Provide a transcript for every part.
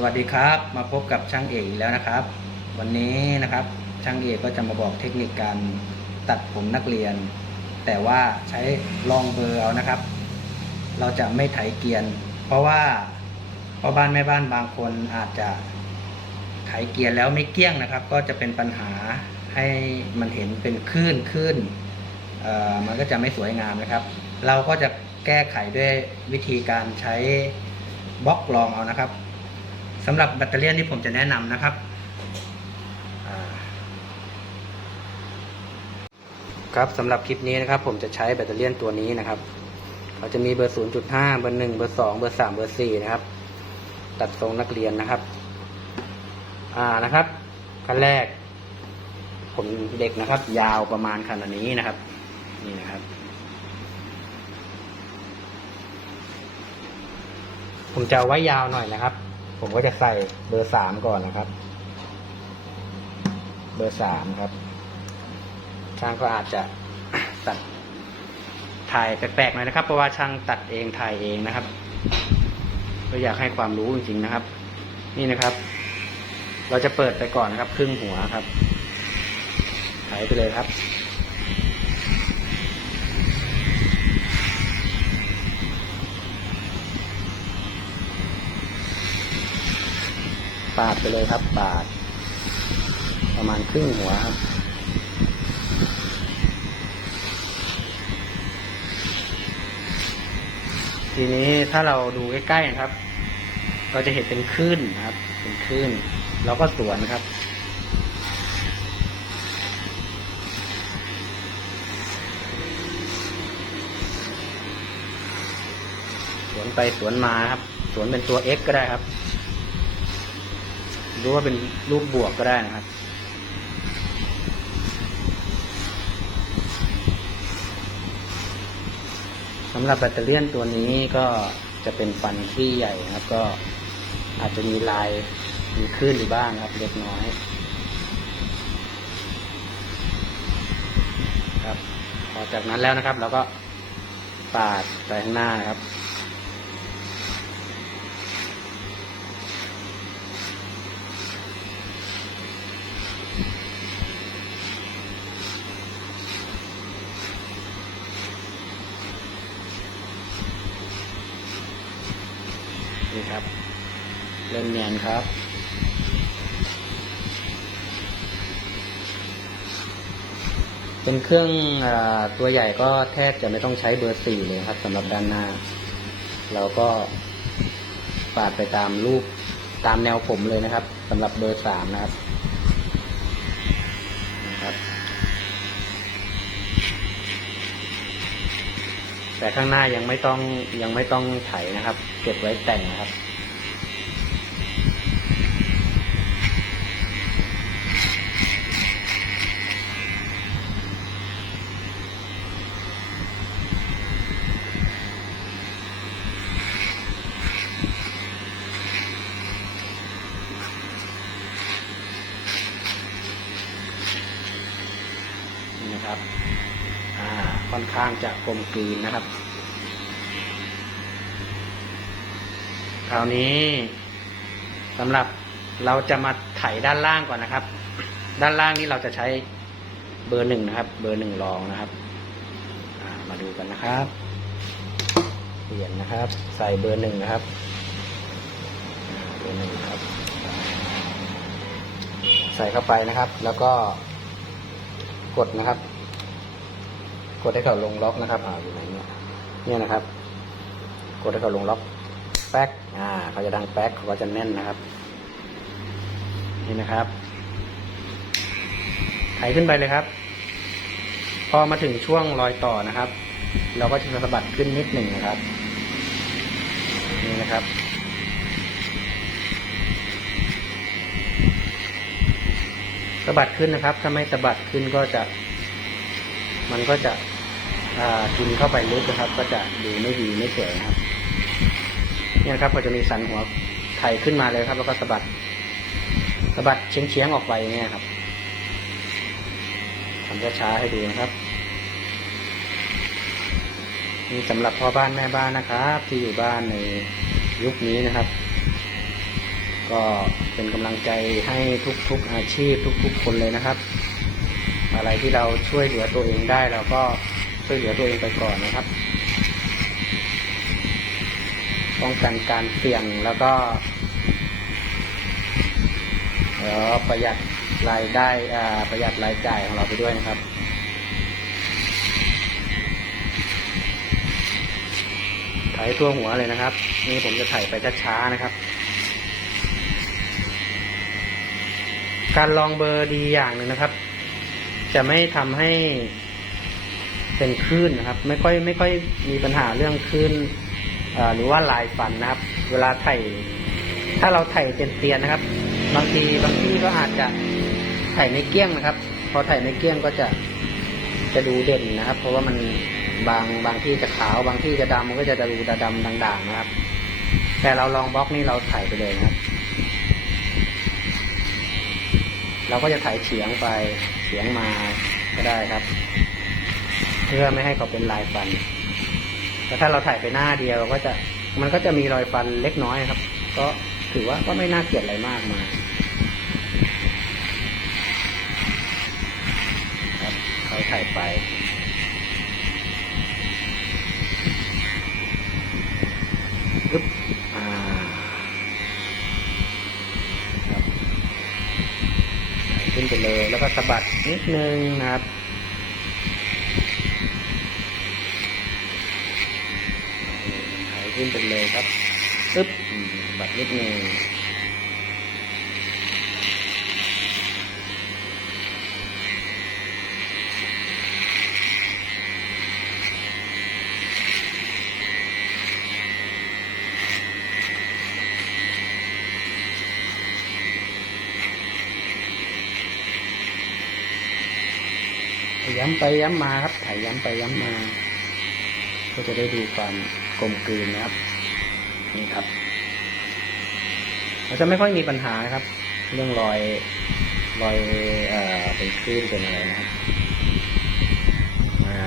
สวัสดีครับมาพบกับช่างเอกอีกแล้วนะครับ วันนี้นะครับช่างเอกก็จะมาบอกเทคนิคการตัดผมนักเรียน แต่ว่าใช้ลองเบอร์เอานะครับ เราจะไม่ไถเกียน เพราะว่าพ่อบ้านแม่บ้านบางคนอาจจะไถเกียนแล้วไม่เกี้ยงนะครับ ก็จะเป็นปัญหาให้มันเห็นเป็นคลื่นคลื่นมันก็จะไม่สวยงามนะครับ เราก็จะแก้ไขด้วยวิธีการใช้บล็อกลองเอานะครับ สำหรับแบตเตอรี่ที่ผมจะแนะนำนะครับอ่าครับสำหรับคลิปนี้นะครับ ผมจะใช้แบตเตอรี่ตัวนี้นะครับเขาจะมีเบอร์ 0.5 เบอร์ 1 เบอร์ 2 เบอร์ 3 เบอร์ 4 นะครับ ตัดทรงนักเรียนนะครับ อ่านะครับขั้นแรก ผมเด็กนะครับ ยาวประมาณขนาดนี้นะครับ นี่นะครับ ผมจะเอาไว้ยาวหน่อยนะครับ ผมก็จะใส่เบอร์สามก่อนนะครับ เบอร์สามครับ ช่างก็อาจจะตัดถ่ายแปลกๆหน่อยนะครับ เพราะว่าช่างตัดเองถ่ายเองนะครับก็อยากให้ความรู้จริงๆนะครับ นี่นะครับ เราจะเปิดไปก่อนนะครับ ครึ่งหัวครับถ่ายไปเลยครับ ปาดไปเลยครับ ปาด ประมาณครึ่งหัวครับทีนี้ถ้าเราดูใกล้ๆนะครับ เราจะเห็นเป็นคลื่นนะครับ เป็นคลื่นเราก็สวนครับ สวนไปสวนมาครับ สวนเป็นตัว X ก็ได้ครับ หรือว่าเป็นรูปบวกก็ได้นะครับ สำหรับแบตเตอรี่ตัวนี้ก็จะเป็นฟันที่ใหญ่นะครับ ก็อาจจะมีลายมีคลื่นอยู่บ้างครับเล็กน้อยครับ พอจากนั้นแล้วนะครับเราก็ปาดไปข้างหน้านะครับ นี่ครับ เล่ นเนียนครับ เป็นเครื่องอตัวใหญ่ก็แทบจะไม่ต้องใช้เบอร์สี่เลยครับสำหรับด้านหน้า เราก็ปาดไปตามรูปตามแนวผมเลยนะครับสำหรับเบอร์สามนะครับนะครับ แต่ข้างหน้ายังไม่ต้องยังไม่ต้องไถนะครับ เก็บไว้แต่งนะครับ นะครับอ่าค่อนข้างจะกลมกลืนนะครับ คราวนี้สำหรับเราจะมาไถด้านล่างก่อนนะครับ ด้านล่างนี้เราจะใช้เบอร์หนึ่งนะครับ เบอร์หนึ่งรองนะครับามาดูกันนะครับ เปลี่ยนนะครับ ใส่เบอร์หนึ่งนะครับ เบอร์หนึ่งครับ ใส่เข้าไปนะครับ แล้วก็กดนะครับ กดให้เขาลงล็อกนะครับอ่าอยู่ไหนเนี่ยเนี่ยนะครับ กดให้เขาลงล็อกแป๊กอ่าเขาจะดังแป๊กเขาก็จะแน่นนะครับ นี่นะครับไถขึ้นไปเลยครับ พอมาถึงช่วงรอยต่อนะครับ เราก็จะสะบัดขึ้นนิดหนึ่งนะครับ นี่นะครับสะบัดขึ้นนะครับ ถ้าไม่สะบัดขึ้นก็จะ มันก็จะากินเข้าไปลึกนะครับ ก็จะดูไม่ดีไม่สวยครับ เนี่ยครับก็จะมีสันหัวไถขึ้นมาเลยครับ แล้วก็สะบัดสะบัดเฉียงๆออกไปเนี่ยครับทำช้าๆให้ดูนะครับนี่สำหรับพ่อบ้านแม่บ้านนะครับ ที่อยู่บ้านในยุคนี้นะครับ ก็เป็นกำลังใจให้ทุกๆอาชีพทุก ๆ คนเลยนะครับ อะไรที่เราช่วยเหลือตัวเองได้เราก็ ช่วยเหลือตัวเองไปก่อนนะครับ ป้องกันการเสี่ยงแล้วก็เดี๋ยวประหยัดรายได้อ่าประหยัดรายจ่ายของเราไปด้วยนะครับ ถ่ายทั่วหัวเลยนะครับ นี่ผมจะถ่ายไปช้าๆนะครับ การลองเบอร์ดีอย่างหนึ่งนะครับ จะไม่ทำให้ เป็นคลื่นนะครับ ไม่ค่อยไม่ค่อยมีปัญหาเรื่องคลื่นหรือว่าลายฟันนะครับ เวลาไถ่ถ้าเราไถ่ายเตียนๆนะครับ บางทีบางที่ก็อาจจะไถ่ายไม่เกลี้ยงนะครับ พอไถ่ายไม่เกลี้ยงก็จะจะดูเด่นนะครับ เพราะว่ามันบางบางที่จะขาว บางที่จะดำมันก็จะดูดำดำด่างๆนะครับ แต่เราลองบล็อกนี่เราไถ่ไปเลยนะครับ เราก็จะไถ่เฉียงไปเฉียงมาก็ได้ครับ เพื่อไม่ให้เขาเป็นลายฟัน แต่ถ้าเราถ่ายไปหน้าเดียวก็จะมันก็จะมีรอยฟันเล็กน้อยครับ ก็ถือว่าก็ไม่น่าเกลียดอะไรมากมาครับเขาถ่ายไปปึ๊บอ่าครับขึ้นไปเลยแล้วก็สะบัดนิดนึงนะครับ ไถ ขึ้นไปเลยครับปึ๊บอืมสะบัดนิดนึงย้ำไปย้ำมาครับถ่ายย้ำไปย้ำมา ก็จะได้ดูความ กลมกลืนนะครับ นี่ครับเราจะไม่ค่อยมีปัญหาครับ เรื่องรอยรอยเอ่อเป็นคลื่นเป็นอะไรนะครับอ่า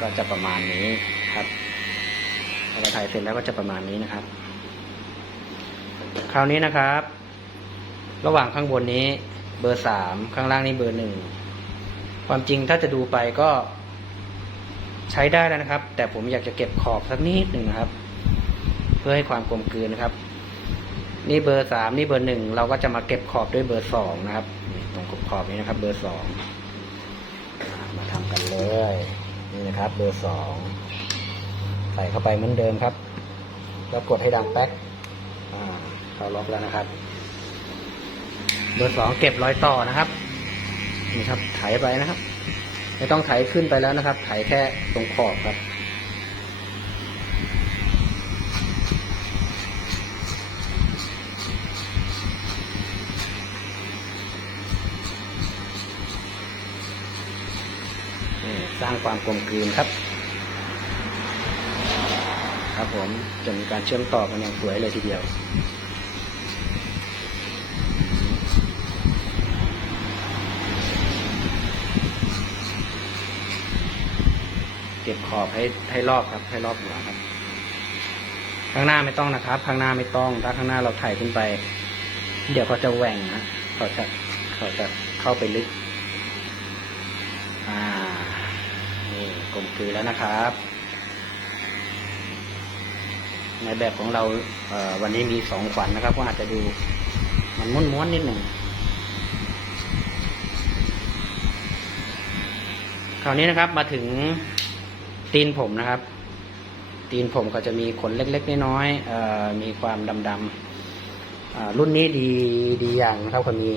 ก็จะประมาณนี้ครับพอเราถ่ายเสร็จแล้วก็จะประมาณนี้นะครับ คราวนี้นะครับ ระหว่างข้างบนนี้เบอร์สามข้างล่างนี้เบอร์หนึ่งความจริงถ้าจะดูไปก็ ใช้ได้แล้วนะครับ แต่ผมอยากจะเก็บขอบสักนิดหนึ่งนะครับ เพื่อให้ความกลมกลืนนะครับ นี่เบอร์สามนี่เบอร์หนึ่งเราก็จะมาเก็บขอบด้วยเบอร์สองนะครับตรงขอบนี้นะครับ เบอร์สองมาทำกันเลยนี่นะครับ เบอร์สองใส่เข้าไปเหมือนเดิมครับ แล้วกดให้ดังแป๊กอ่าเข้าล็อกแล้วนะครับ เบอร์สองเก็บรอยต่อนะครับนี่ครับไถไปนะครับ ไม่ต้องไถขึ้นไปแล้วนะครับ ไถแค่ตรงขอบครับนี่สร้างความกลมกลืนครับ ครับผมจะมีการเชื่อมต่อกันอย่างสวยเลยทีเดียว เก็บขอบให้ให้รอบครับ ให้รอบหัวครับ ข้างหน้าไม่ต้องนะครับ ข้างหน้าไม่ต้อง ถ้าข้างหน้าเราถ่ายขึ้นไป เดี๋ยวเขาจะแหว่งนะเขาจะเขาจะเข้าไปลึก อ่า นี่กลมกลืนแล้วนะครับในแบบของเราเออวันนี้มีสองขวัญนะครับ ก็อาจจะดูมันม้วนๆนิดหนึ่งคราวนี้นะครับมาถึง ตีนผมนะครับ ตีนผมก็จะมีขนเล็กๆน้อยๆมีความดำๆรุ่นนี้ดีดีอย่างนะครับก็มี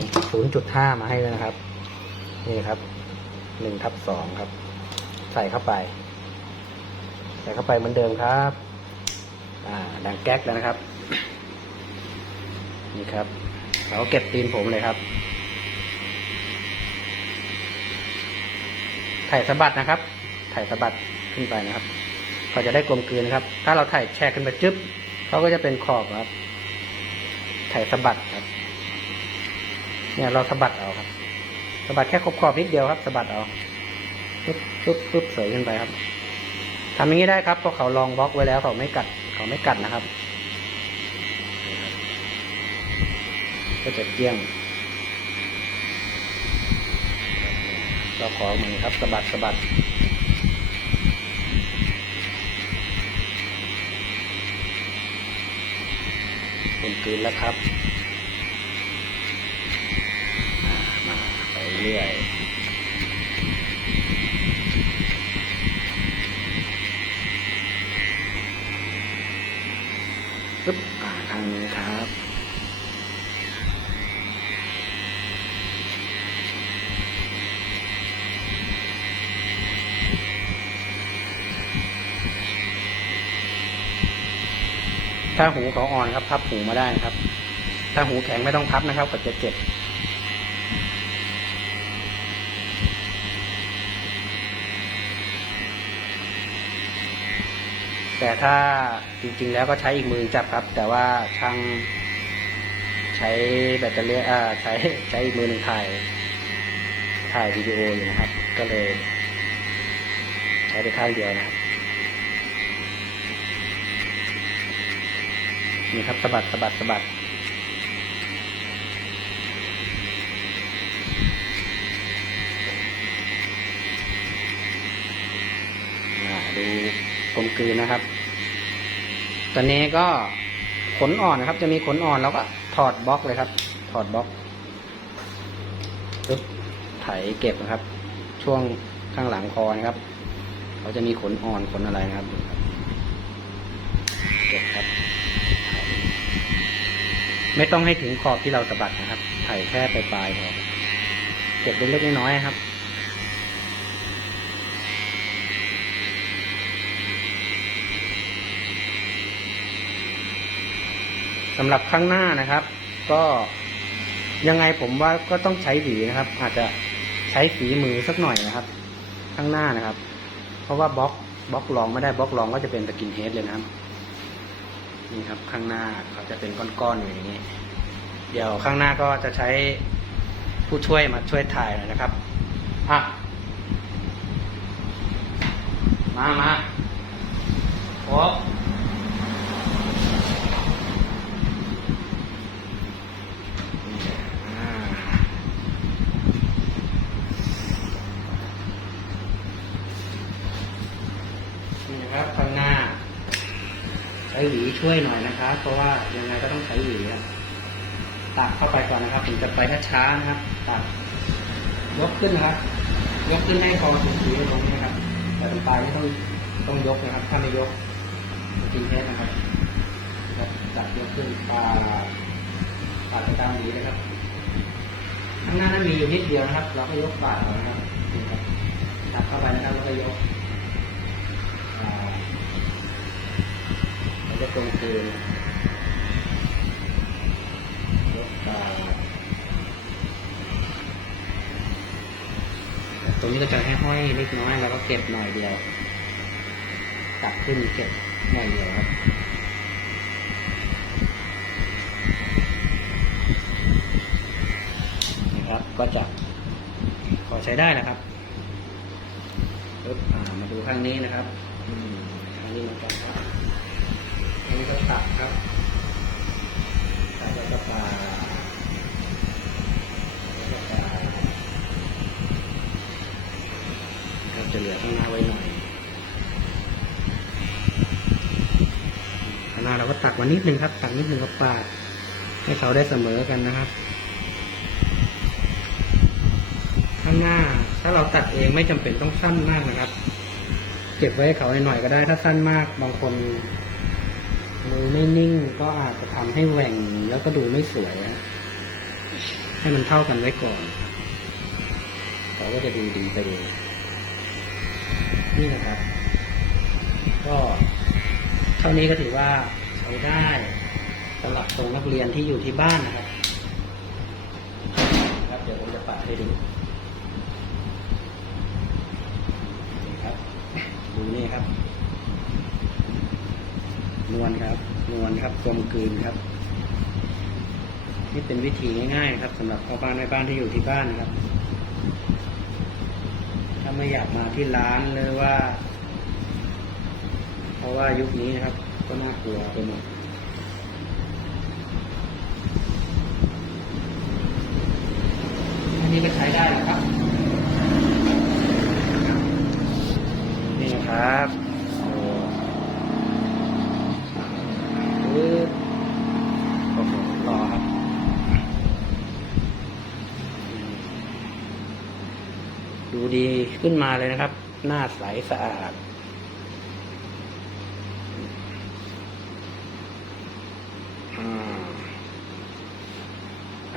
0.5 มาให้ด้วยนะครับ นี่ครับหนึ่งทับสองครับ ใส่เข้าไป ใส่เข้าไปเหมือนเดิมครับอ่าดังแก๊กแล้วนะครับ นี่ครับ เราเก็บตีนผมเลยครับถ่ายสะบัดนะครับถ่ายสะบัด ขึ้นไปนะครับเขาจะได้กลมกลืนนะครับ ถ้าเราถ่ายแชร์ขึ้นไปจึ๊บเขาก็จะเป็นขอบครับถ่ายสะบัดครับ เนี่ยเราสะบัดเอาครับสะบัดแค่ขอบขอบๆนิดเดียวครับสะบัดเอาปึ๊บปึ๊บปึ๊บเสยขึ้นไปครับทำอย่างนี้ได้ครับเพราะเขาลองบล็อกไว้แล้วเขาไม่กัด เขาไม่กัดนะครับ ก็จะเกี้ยงเราขอมือครับสะบัดสะบัด เป็นกลืนแล้วครับมาไปเรื่อยปึ๊บอ่าทางนี้ครับ ถ้าหูเขาอ่อนครับ พับหูมาได้นะครับ ถ้าหูแข็งไม่ต้องพับนะครับก็จะเจ็บแต่ถ้าจริง ๆ แล้วก็ใช้อีกมือจับครับ แต่ว่าช่างใช้แบตเตอรี่อ่าใช้ใช้อีกมือหนึ่งถ่าย ถ่ายวิดีโออยู่นะครับ ก็เลย ใช้ได้ข้างเดียวนะครับ นี่ครับสะบัดสะบัดสะบัดดูกลมกลืนนะครับ ตอนนี้ก็ขนอ่อนนะครับ จะมีขนอ่อนแล้วก็ถอดบล็อกเลยครับ ถอดบล็อกปึ๊บไถเก็บนะครับ ช่วงข้างหลังคอนะครับเขาจะมีขนอ่อนขนอะไรนะครับเก็บครับ ไม่ต้องให้ถึงขอบที่เราสะบัดนะครับ ไถ่แค่ปลายปลายๆพอเก็บเล็กๆน้อยๆครับสำหรับข้างหน้านะครับ ก็ยังไงผมว่าก็ต้องใช้หวีนะครับ อาจจะใช้ฝีมือสักหน่อยนะครับ ข้างหน้านะครับ เพราะว่าบล็อกบล็อกรองไม่ได้บล็อกรองก็จะเป็นสกินเฮดเลยนะครับ นี่ครับข้างหน้าเขาจะเป็นก้อนๆอยู่อย่างนี้ เดี๋ยวข้างหน้าก็จะใช้ผู้ช่วยมาช่วยถ่ายหน่อยนะครับอะมามาโอ้านี่นะครับข้างหน้า ใช้ หวีช่วยหน่อยนะครับ เพราะว่ายังไงก็ต้องใช้หวีตักเข้าไปก่อนนะครับถึงจะไปช้าๆนะครับตักยกขึ้นนะครับ ยกขึ้นให้คอถึงหวีตรงนี้นะครับ แต่ตรงปลายไม่ต้องต้องยกนะครับ ถ้าไม่ยกจะกินเทสนะครับครับตักยกขึ้นปลาปาไปตามหวีนะครับข้างหน้านั้นมีอยู่นิดเดียวนะครับ เราก็ยกปาดเอานะครับนี่ครับตักเข้าไปนะครับแล้วก็ยก จะตรงคืนยกตาตรงนี้ก็จะให้ห้อยเล็กน้อยแล้วก็เก็บหน่อยเดียวตัดขึ้นเก็บหน่อยเดียวครับนี่ครับก็จะพอใช้ได้นะครับปึ๊บอ่ามาดูข้างนี้นะครับ อืมข้างนี้มันก็ตัดข้าง นี้ก็ตัดครับตัดแล้วก็ปาแล้วก็ปาก็จะเหลือข้างหน้าไว้หน่อยข้างหน้าเราก็ตักมานิดนึงครับ ตักนิดนึงก็ปาดให้เขาได้เสมอกันนะครับ ข้างหน้าถ้าเราตัดเองไม่จำเป็นต้องสั้นมากนะครับ เก็บไว้ให้เขาหน่อยก็ได้ถ้าสั้นมากบางคน มือไม่นิ่งก็อาจจะทำให้แหว่งแล้วก็ดูไม่สวยนะให้มันเท่ากันไว้ก่อนเขาก็จะดูดีไปเองนี่นะครับ ก็เท่านี้ก็ถือว่าใช้ได้สำหรับคนนักเรียนที่อยู่ที่บ้านนะครับ ครับ เดี๋ยวผมจะปัดให้ดูนี่ครับ ดูนี่ครับ นวลครับ นวลครับกลมกลืนครับ นี่เป็นวิธีง่ายๆครับสำหรับพ่อบ้านแม่บ้านที่อยู่ที่บ้านครับ ถ้าไม่อยากมาที่ร้านหรือว่า เพราะว่ายุคนี้นะครับ ก็น่ากลัวไปหมดนี้ก็ใช้ได้นะครับ นี่ครับโอ้ ปึ๊บโอ้โหรอครับดูดีขึ้นมาเลยนะครับ หน้าใสสะอาด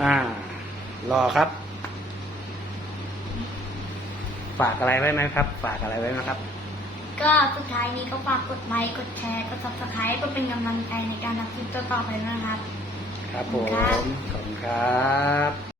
อ่า รอครับ ฝากอะไรไว้ไหมครับ ฝากอะไรไว้ไหมครับ ก็สุดท้ายนี้ก็ฝากกดไลค์กดแชร์กด subscribe เพื่อเป็นกำลังใจในการทำคลิปต่อๆไปด้วยนะครับ ครับผมครับขอบคุณครับ